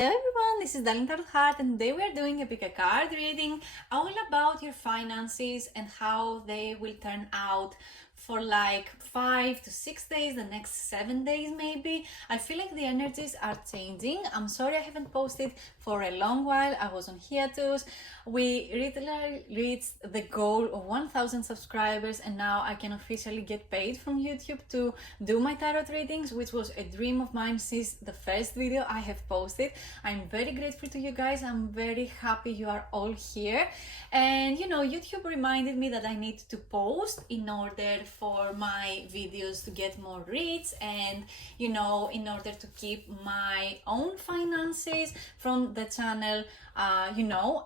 Hello everyone, this is Untitled Chapter, and today we are doing a pick a card reading all about your finances and how they will turn out for like 5 to 6 days, the next 7 days maybe. I feel like the energies are changing. I'm sorry I haven't posted for a long while. I was on hiatus. We literally reached the goal of 1000 subscribers, and now I can officially get paid from YouTube to do my tarot readings, which was a dream of mine since the first video I have posted. I'm very grateful to you guys. I'm very happy you are all here. And YouTube reminded me that I need to post in order for my videos to get more reach, and in order to keep my own finances from the channel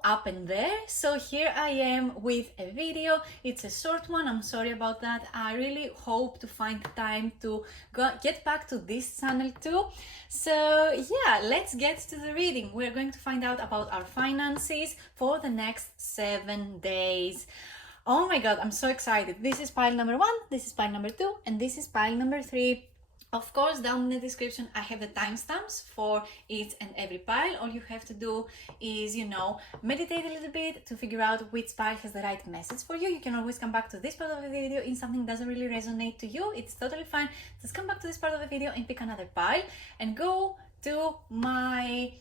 up and there. So here I am with a video. It's a short one. I'm sorry about that. I really hope to find time to get back to this channel too. So yeah, let's get to the reading. We're going to find out about our finances for the next 7 days. Oh my god, I'm so excited. This is pile number 1, this is pile number 2, and this is pile number 3. Of course, down in the description, I have the timestamps for each and every pile. All you have to do is, meditate a little bit to figure out which pile has the right message for you. You can always come back to this part of the video if something doesn't really resonate to you. It's totally fine. Just come back to this part of the video and pick another pile and go to my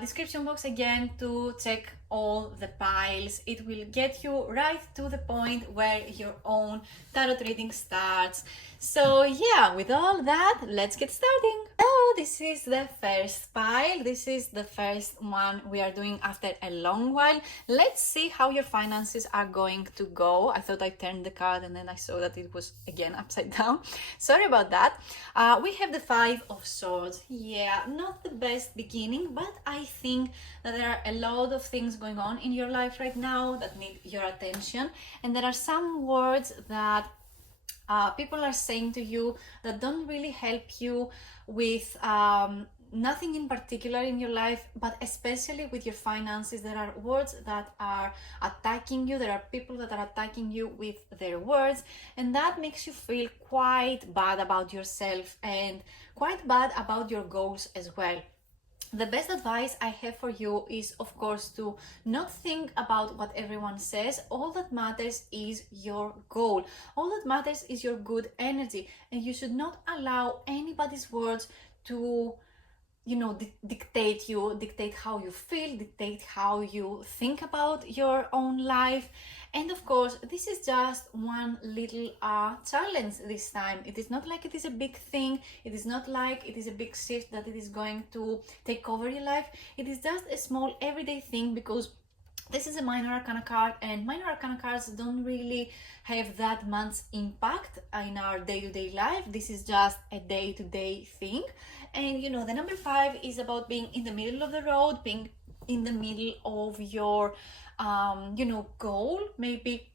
description box again to check all the piles. It will get you right to the point where your own tarot reading starts. So yeah, with all that, let's get starting. Oh, this is the first pile. This is the first one we are doing after a long while. Let's see how your finances are going to go. I thought I turned the card and then I saw that it was again upside down. Sorry about that. We have the 5 of Swords. Yeah, not the best beginning, but I think that there are a lot of things going on in your life right now that need your attention, and there are some words that people are saying to you that don't really help you with nothing in particular in your life, but especially with your finances. There are words that are attacking you. There are people that are attacking you with their words, and that makes you feel quite bad about yourself and quite bad about your goals as well. The best advice I have for you is, of course, to not think about what everyone says. All that matters is your goal. All that matters is your good energy, and you should not allow anybody's words to dictate how you feel, dictate how you think about your own life. And of course, this is just one little challenge this time. It is not like it is a big thing. It is not like it is a big shift that it is going to take over your life. It is just a small everyday thing, because this is a minor arcana card, and minor arcana cards don't really have that much impact in our day-to-day life. This is just a day-to-day thing. And the number 5 is about being in the middle of the road, being in the middle of your goal. Maybe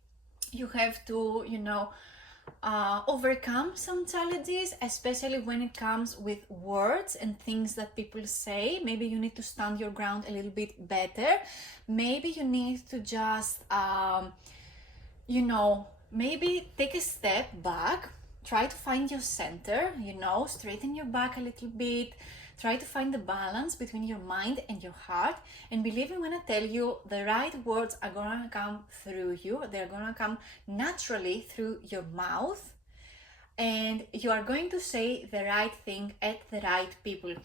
you have to overcome some challenges, especially when it comes with words and things that people say. Maybe you need to stand your ground a little bit better. Maybe you need to just maybe take a step back, try to find your center, straighten your back a little bit. Try to find the balance between your mind and your heart. And believe me when I tell you, the right words are gonna come through you. They're gonna come naturally through your mouth. And you are going to say the right thing at the right people,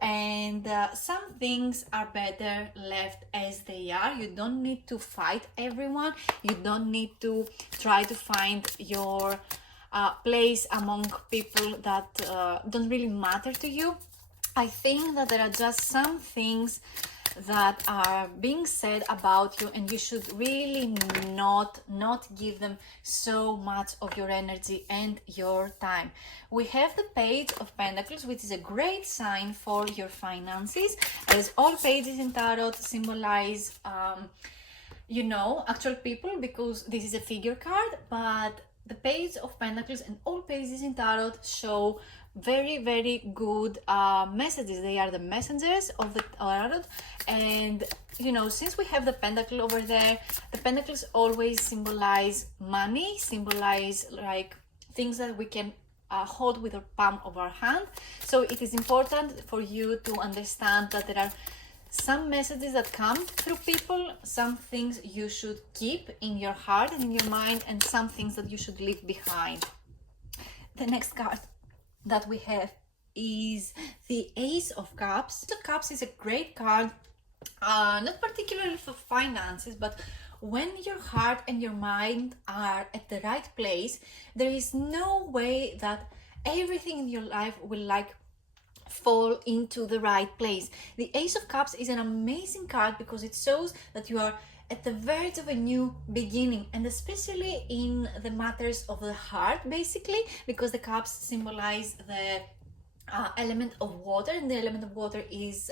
and some things are better left as they are. You don't need to fight everyone. You don't need to try to find your place among people that don't really matter to you. I think that there are just some things that are being said about you, and you should really not give them so much of your energy and your time. We have the Page of Pentacles, which is a great sign for your finances, as all pages in tarot symbolize actual people, because this is a figure card. But the Page of Pentacles and all pages in tarot show very, very good messages. They are the messengers of the tarot. And since we have the pentacle over there, the pentacles always symbolize money, symbolize like things that we can hold with our palm of our hand. So it is important for you to understand that there are some messages that come through people, some things you should keep in your heart and in your mind, and some things that you should leave behind. The next card that we have is the Ace of Cups. Ace of Cups is a great card, not particularly for finances, but when your heart and your mind are at the right place, there is no way that everything in your life will fall into the right place. The Ace of Cups is an amazing card because it shows that you are at the verge of a new beginning, and especially in the matters of the heart, basically, because the cups symbolize the element of water, and the element of water is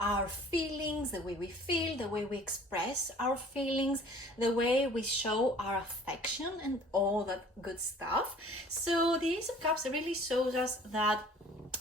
our feelings, the way we feel, the way we express our feelings, the way we show our affection, and all that good stuff. So the Ace of Cups really shows us that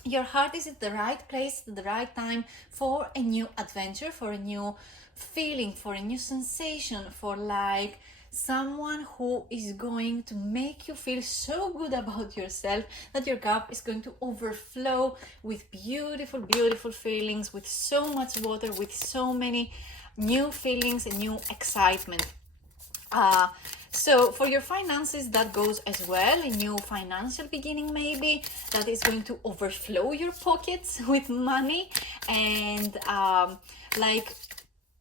your heart is at the right place at the right time for a new adventure, for a new feeling, for a new sensation, for like someone who is going to make you feel so good about yourself that your cup is going to overflow with beautiful feelings, with so much water, with so many new feelings and new excitement. So for your finances, that goes as well. A new financial beginning, maybe, that is going to overflow your pockets with money, and like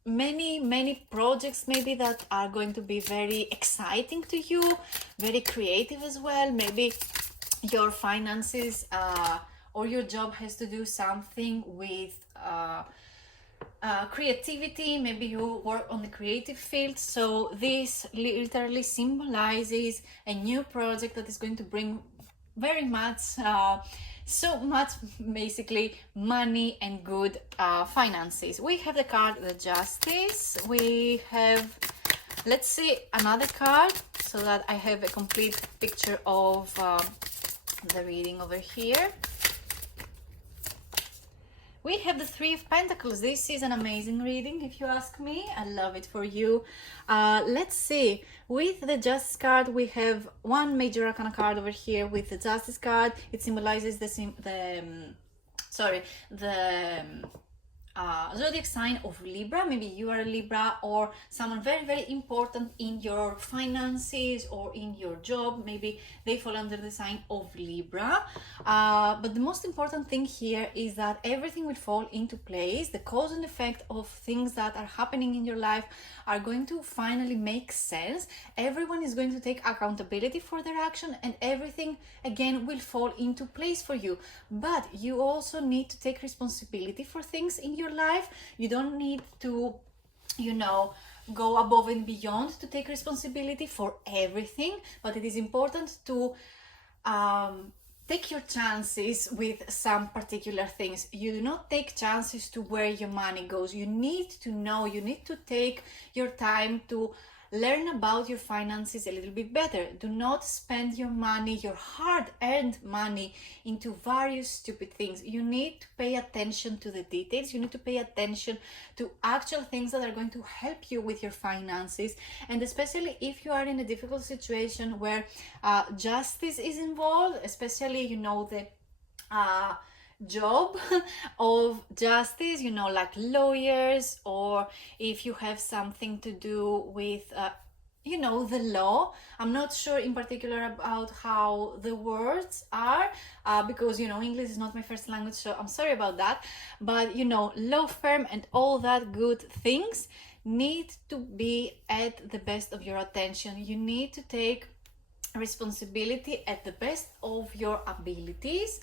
many projects maybe that are going to be very exciting to you, very creative as well. Maybe your finances or your job has to do something with creativity. Maybe you work on the creative field, so this literally symbolizes a new project that is going to bring very much so much basically money and good finances. We have the card the Justice. We have, let's see, another card so that I have a complete picture of the reading over here. We have the Three of Pentacles. This is an amazing reading, if you ask me. I love it for you. Let's see. With the Justice card, we have one major arcana card over here with the Justice card. It symbolizes the zodiac sign of Libra. Maybe you are a Libra, or someone very important in your finances or in your job. Maybe they fall under the sign of Libra. But the most important thing here is that everything will fall into place. The cause and effect of things that are happening in your life are going to finally make sense. Everyone is going to take accountability for their action, and everything again will fall into place for you. But you also need to take responsibility for things in your life. You don't need to, go above and beyond to take responsibility for everything, but it is important to take your chances with some particular things. You do not take chances to where your money goes. You need to know, you need to take your time to learn about your finances a little bit better. Do not spend your money, your hard-earned money, into various stupid things. You need to pay attention to the details. You need to pay attention to actual things that are going to help you with your finances. And especially if you are in a difficult situation where justice is involved, especially, the job of justice, like lawyers, or if you have something to do with the law. I'm not sure in particular about how the words are because English is not my first language, so I'm sorry about that, but law firm and all that good things need to be at the best of your attention. You need to take responsibility at the best of your abilities.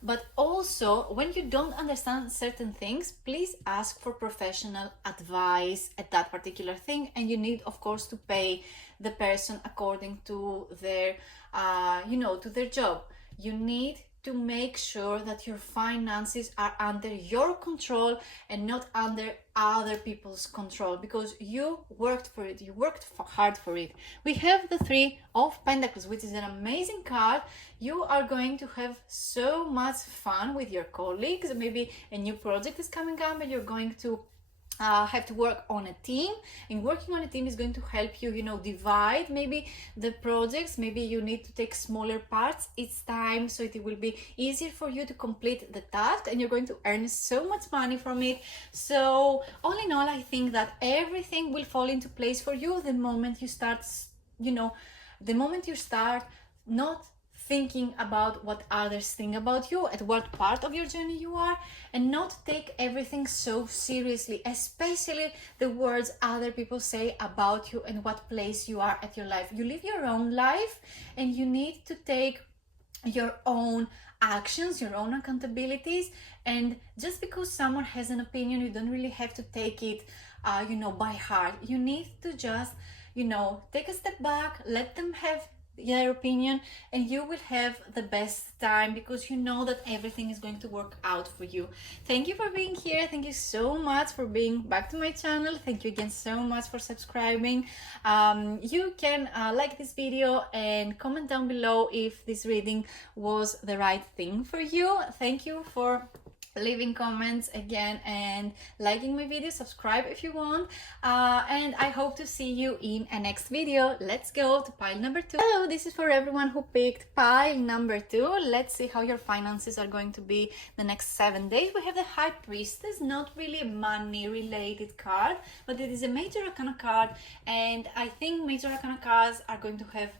But also, when you don't understand certain things, please ask for professional advice at that particular thing. And you need, of course, to pay the person according to their, to their job. You need to make sure that your finances are under your control and not under other people's control, because you worked for it, you worked hard for it. We have the Three of Pentacles, which is an amazing card. You are going to have so much fun with your colleagues. Maybe a new project is coming up and you're going to have to work on a team, and working on a team is going to help you, divide maybe the projects. Maybe you need to take smaller parts each time, so it will be easier for you to complete the task, and you're going to earn so much money from it. So all in all, I think that everything will fall into place for you the moment you start, not thinking about what others think about you, at what part of your journey you are, and not take everything so seriously, especially the words other people say about you and what place you are at your life. You live your own life, and you need to take your own actions, your own accountabilities. And just because someone has an opinion, you don't really have to take it by heart. You need to just take a step back, let them have their opinion, and you will have the best time, because you know that everything is going to work out for you. Thank you for being here. Thank you so much for being back to my channel. Thank you again so much for subscribing. You can like this video and comment down below if this reading was the right thing for you. Thank you for leaving comments again and liking my video. Subscribe if you want, and I hope to see you in a next video. Let's go to pile number 2. Hello, this is for everyone who picked pile number 2. Let's see how your finances are going to be the next 7 days. We have the High Priestess, not really a money related card, but it is a Major Arcana card, and I think Major Arcana cards are going to have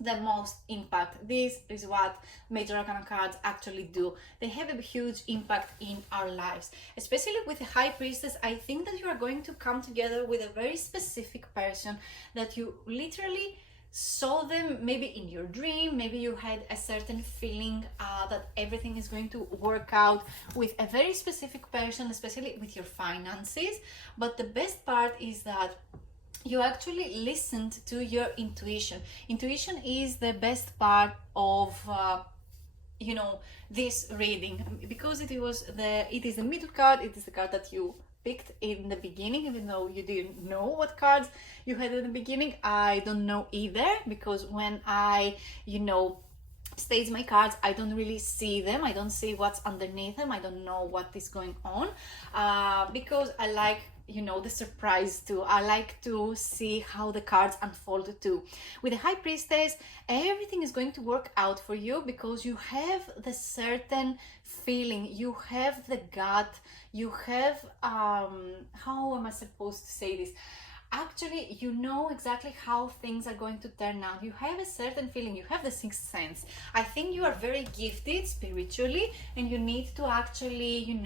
the most impact. This is what Major Arcana cards actually do. They have a huge impact in our lives, especially with the High Priestess. I think that you are going to come together with a very specific person that you literally saw them maybe in your dream. Maybe you had a certain feeling that everything is going to work out with a very specific person, especially with your finances. But the best part is that you actually listened to your intuition. Intuition is the best part of this reading, because it is the middle card. It is the card that you picked in the beginning, even though you didn't know what cards you had in the beginning. I don't know either, because when I stage my cards, I don't really see them. I don't see what's underneath them. I don't know what is going on, because I like the surprise too. I like to see how the cards unfold too. With the High Priestess, everything is going to work out for you, because you have the certain feeling, you have the gut, you have how am I supposed to say this? Actually, you know exactly how things are going to turn out. You have a certain feeling, you have the sixth sense. I think you are very gifted spiritually, and you need to actually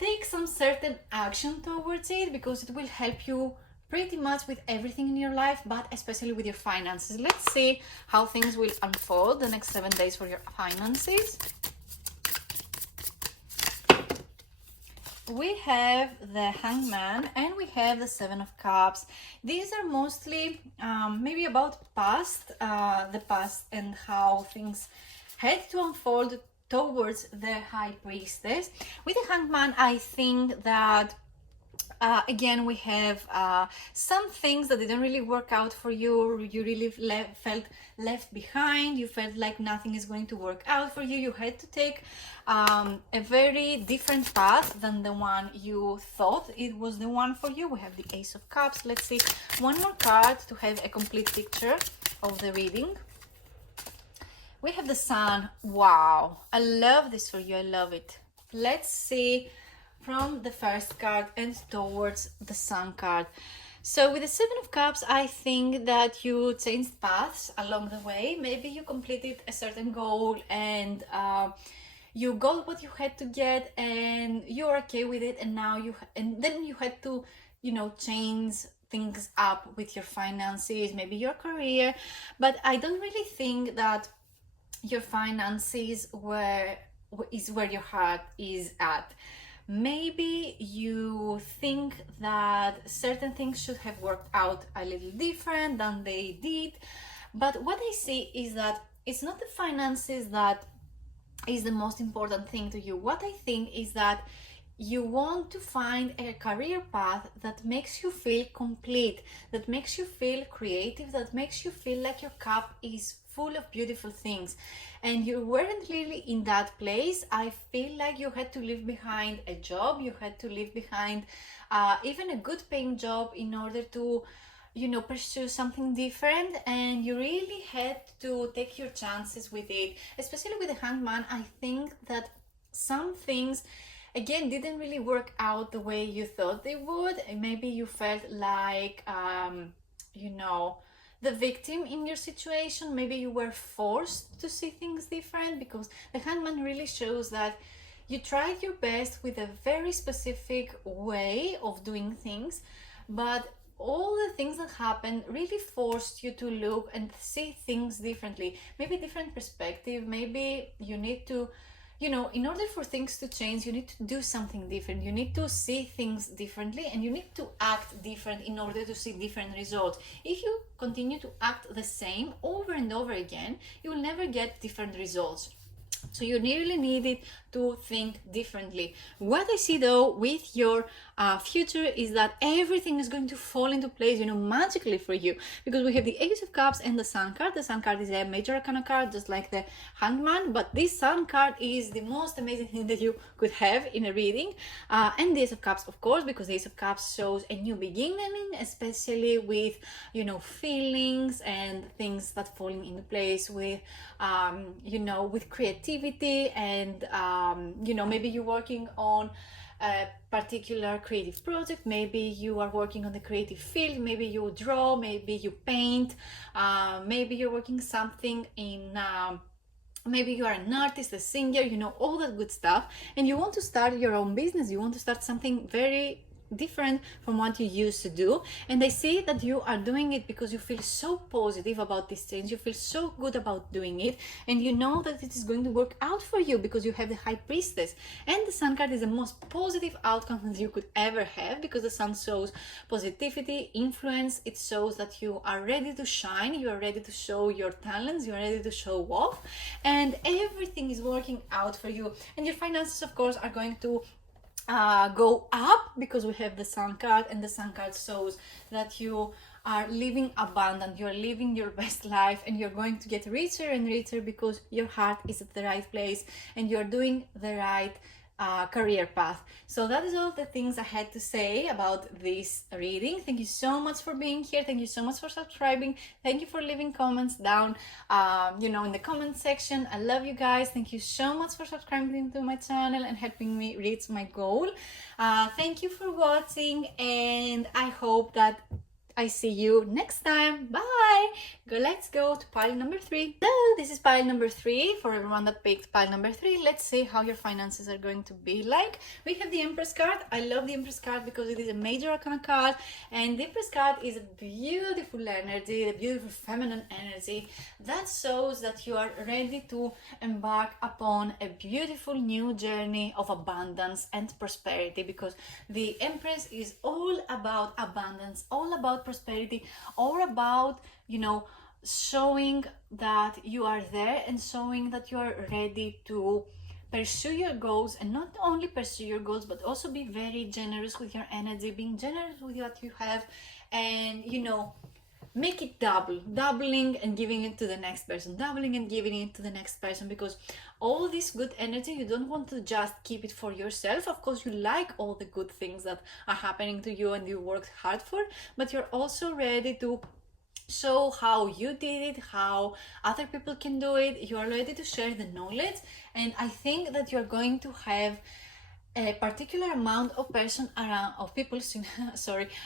take some certain action towards it, because it will help you pretty much with everything in your life, but especially with your finances. Let's see how things will unfold the next 7 days for your finances. We have the Hangman, and we have the Seven of Cups. These are mostly maybe about the past and how things had to unfold towards the High Priestess. With the Hangman, I think that again we have some things that didn't really work out for you. You really felt left behind. You felt like nothing is going to work out for you. You had to take a very different path than the one you thought it was the one for you. We have the Ace of Cups. Let's see one more card to have a complete picture of the reading. We have the Sun. Wow, I love this for you. I love it. Let's see from the first card and towards the Sun card. So with the Seven of Cups, I think that you changed paths along the way. Maybe you completed a certain goal, and you got what you had to get, and you're okay with it. And now then you had to, change things up with your finances, maybe your career. But I don't really think that your finances is where your heart is at. Maybe you think that certain things should have worked out a little different than they did, but what I see is that it's not the finances that is the most important thing to you. What I think is that you want to find a career path that makes you feel complete, that makes you feel creative, that makes you feel like your cup is full of beautiful things, and you weren't really in that place. I feel like you had to leave behind a job, you had to leave behind even a good paying job in order to pursue something different, and you really had to take your chances with it. Especially with the Hanged Man, I think that some things again didn't really work out the way you thought they would, and maybe you felt like the victim in your situation. Maybe you were forced to see things different, because the Hangman really shows that you tried your best with a very specific way of doing things, but all the things that happened really forced you to look and see things differently, maybe different perspective. Maybe you need to, in order for things to change, you need to do something different. You need to see things differently, and you need to act different in order to see different results. If you continue to act the same over and over again, you will never get different results. So you really needed to think differently. What I see though with your future is that everything is going to fall into place, magically for you, because we have the Ace of Cups and the Sun card. The Sun card is a major arcana card, just like the Hanged Man, but this Sun card is the most amazing thing that you could have in a reading. And the Ace of Cups, of course, because the Ace of Cups shows a new beginning, especially with, feelings and things that falling into place with, with creativity and, maybe you're working on a particular creative project, maybe you are working on the creative field, maybe you draw, maybe you paint, maybe you're working something in maybe you are an artist, a singer, all that good stuff, and you want to start your own business. You want to start something very different from what you used to do, and I see that you are doing it because you feel so positive about this change. You feel so good about doing it, and you know that it is going to work out for you because you have the High Priestess, and the Sun card is the most positive outcome that you could ever have, because the Sun shows positivity, influence. It shows that you are ready to shine, you are ready to show your talents, you are ready to show off, and everything is working out for you. And your finances, of course, are going to go up, because we have the Sun card, and the Sun card shows that you are living abundant, you are living your best life, and you're going to get richer and richer because your heart is at the right place and you're doing the right career path. So that is all the things I had to say about this reading. Thank you so much for being here. Thank you so much for subscribing. Thank you for leaving comments down in the comment section. I love you guys. Thank you so much for subscribing to my channel and helping me reach my goal. Thank you for watching, and I hope that I see you next time. Bye. Let's go to pile number 3. Hello, this is pile number 3. For everyone that picked pile number 3, let's see how your finances are going to be like. We have the Empress card. I love the Empress card because it is a major arcana card, and the Empress card is a beautiful energy, a beautiful feminine energy that shows that you are ready to embark upon a beautiful new journey of abundance and prosperity, because the Empress is all about abundance, all about prosperity, all about showing that you are there and showing that you are ready to pursue your goals, and not only pursue your goals but also be very generous with your energy, being generous with what you have, and make it doubling and giving it to the next person, doubling and giving it to the next person, because all this good energy, you don't want to just keep it for yourself. Of course, you like all the good things that are happening to you and you worked hard for, but you're also ready to show how you did it, how other people can do it. You are ready to share the knowledge, and I think that you're going to have a particular amount of people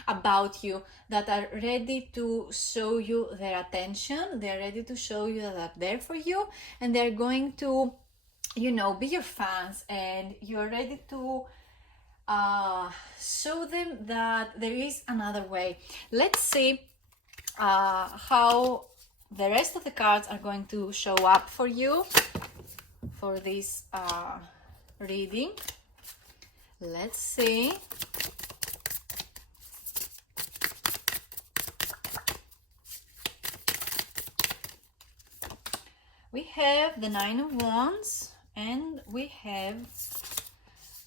about you that are ready to show you their attention. They're ready to show you that they're there for you, and they're going to be your fans, and you're ready to show them that there is another way. Let's see how the rest of the cards are going to show up for you for this reading. Let's see. We have the Nine of Wands, and we have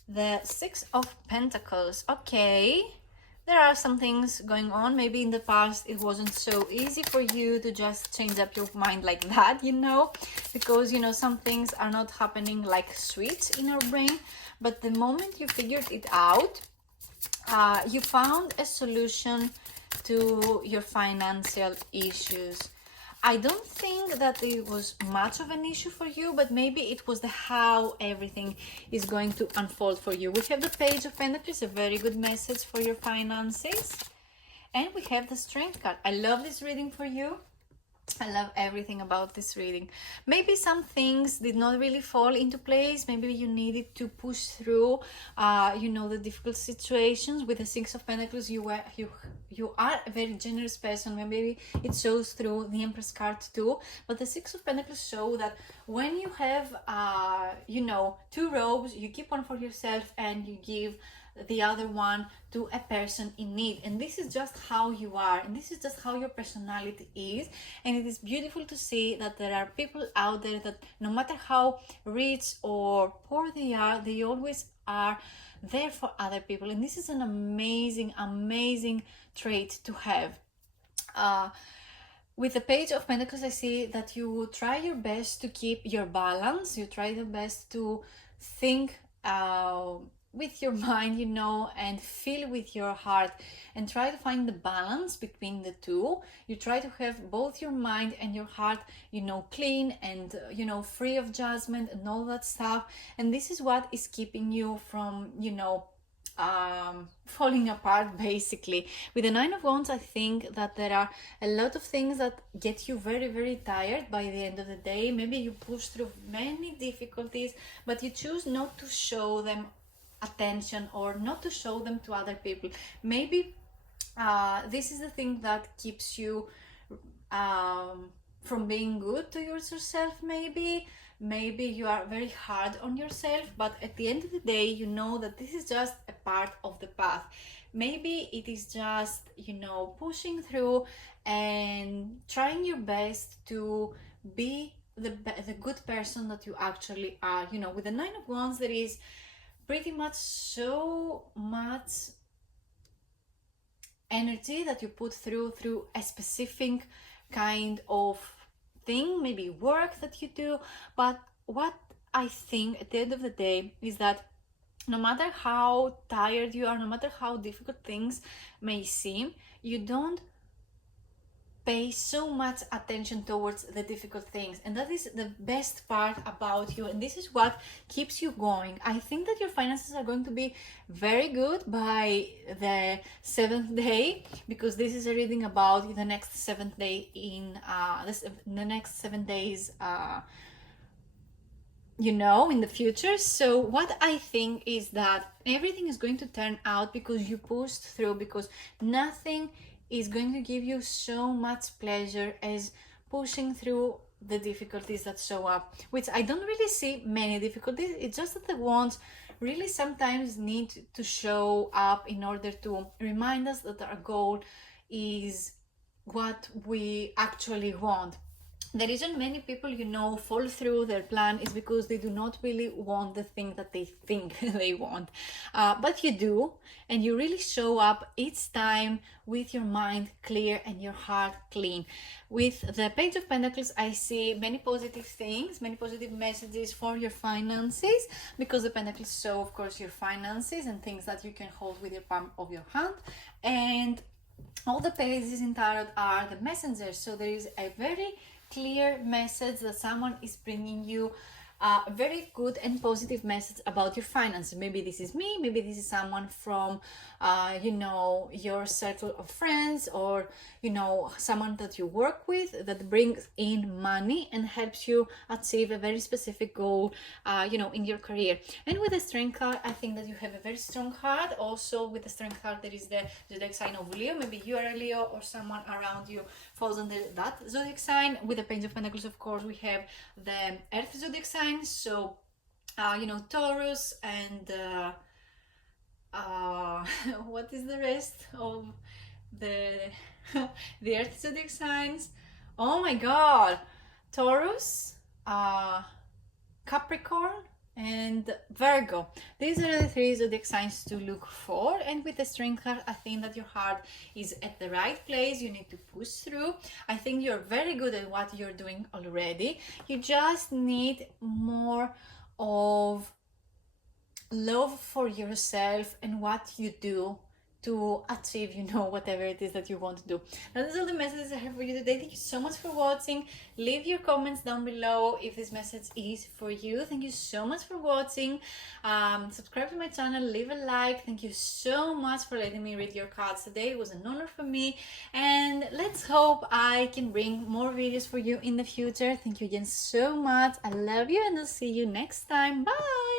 the Six of Pentacles. Okay, there are some things going on. Maybe in the past it wasn't so easy for you to just change up your mind like that, because some things are not happening like sweets in our brain. But the moment you figured it out, you found a solution to your financial issues. I don't think that it was much of an issue for you, but maybe it was the how everything is going to unfold for you. We have the Page of Pentacles, a very good message for your finances. And we have the Strength card. I love this reading for you. I love everything about this reading. Maybe some things did not really fall into place. Maybe you needed to push through, the difficult situations. With the Six of Pentacles, you are a very generous person. Maybe it shows through the Empress card too. But the Six of Pentacles show that when you have, two robes, you keep one for yourself and you give the other one to a person in need. And this is just how you are, and this is just how your personality is. And it is beautiful to see that there are people out there that no matter how rich or poor they are, they always are there for other people. And this is an amazing trait to have. With the Page of Pentacles, I see that you try your best to keep your balance. You try the best to think with your mind, and feel with your heart, and try to find the balance between the two. You try to have both your mind and your heart, clean and, free of judgment and all that stuff. And this is what is keeping you from, falling apart, basically. With the Nine of Wands, I think that there are a lot of things that get you very, very tired by the end of the day. Maybe you push through many difficulties, but you choose not to show them attention or not to show them to other people. Maybe this is the thing that keeps you from being good to yourself. Maybe you are very hard on yourself, but at the end of the day, you know that this is just a part of the path. Maybe it is just, pushing through and trying your best to be the good person that you actually are. With the Nine of Wands, there is pretty much so much energy that you put through a specific kind of thing, maybe work that you do. But what I think at the end of the day is that no matter how tired you are, no matter how difficult things may seem, you don't pay so much attention towards the difficult things. And that is the best part about you, and this is what keeps you going. I think that your finances are going to be very good by the 7th day, because this is a reading about the next 7th day in the next 7 days in the future. So what I think is that everything is going to turn out because you pushed through, because nothing is going to give you so much pleasure as pushing through the difficulties that show up, which I don't really see many difficulties. It's just that the wands really sometimes need to show up in order to remind us that our goal is what we actually want. The reason many people, fall through their plan is because they do not really want the thing that they think they want. But you do, and you really show up each time with your mind clear and your heart clean. With the Page of Pentacles, I see many positive things, many positive messages for your finances, because the Pentacles show, of course, your finances and things that you can hold with your palm of your hand. And all the pages in Tarot are the messengers, so there is a very clear message that someone is bringing you a very good and positive message about your finances. Maybe this is me, maybe this is someone from your circle of friends, or someone that you work with that brings in money and helps you achieve a very specific goal in your career. And with the Strength card, I think that you have a very strong heart. Also with the Strength card, there is the zodiac sign of Leo. Maybe you are a Leo, or someone around you falls under that zodiac sign. With the Page of Pentacles, of course, we have the Earth zodiac sign, so Taurus and what is the rest of the the Earth zodiac signs? Oh my god, Taurus, Capricorn, And Virgo, these are the three zodiac signs to look for. And with the Strength card, I think that your heart is at the right place. You need to push through. I think you're very good at what you're doing already. You just need more of love for yourself and what you do to achieve, whatever it is that you want to do. That is all the messages I have for you today. Thank you so much for watching. Leave your comments down below if this message is for you. Thank you so much for watching. Subscribe to my channel, leave a like. Thank you so much for letting me read your cards today. It was an honor for me, and let's hope I can bring more videos for you in the future. Thank you again so much. I love you, and I'll see you next time. Bye.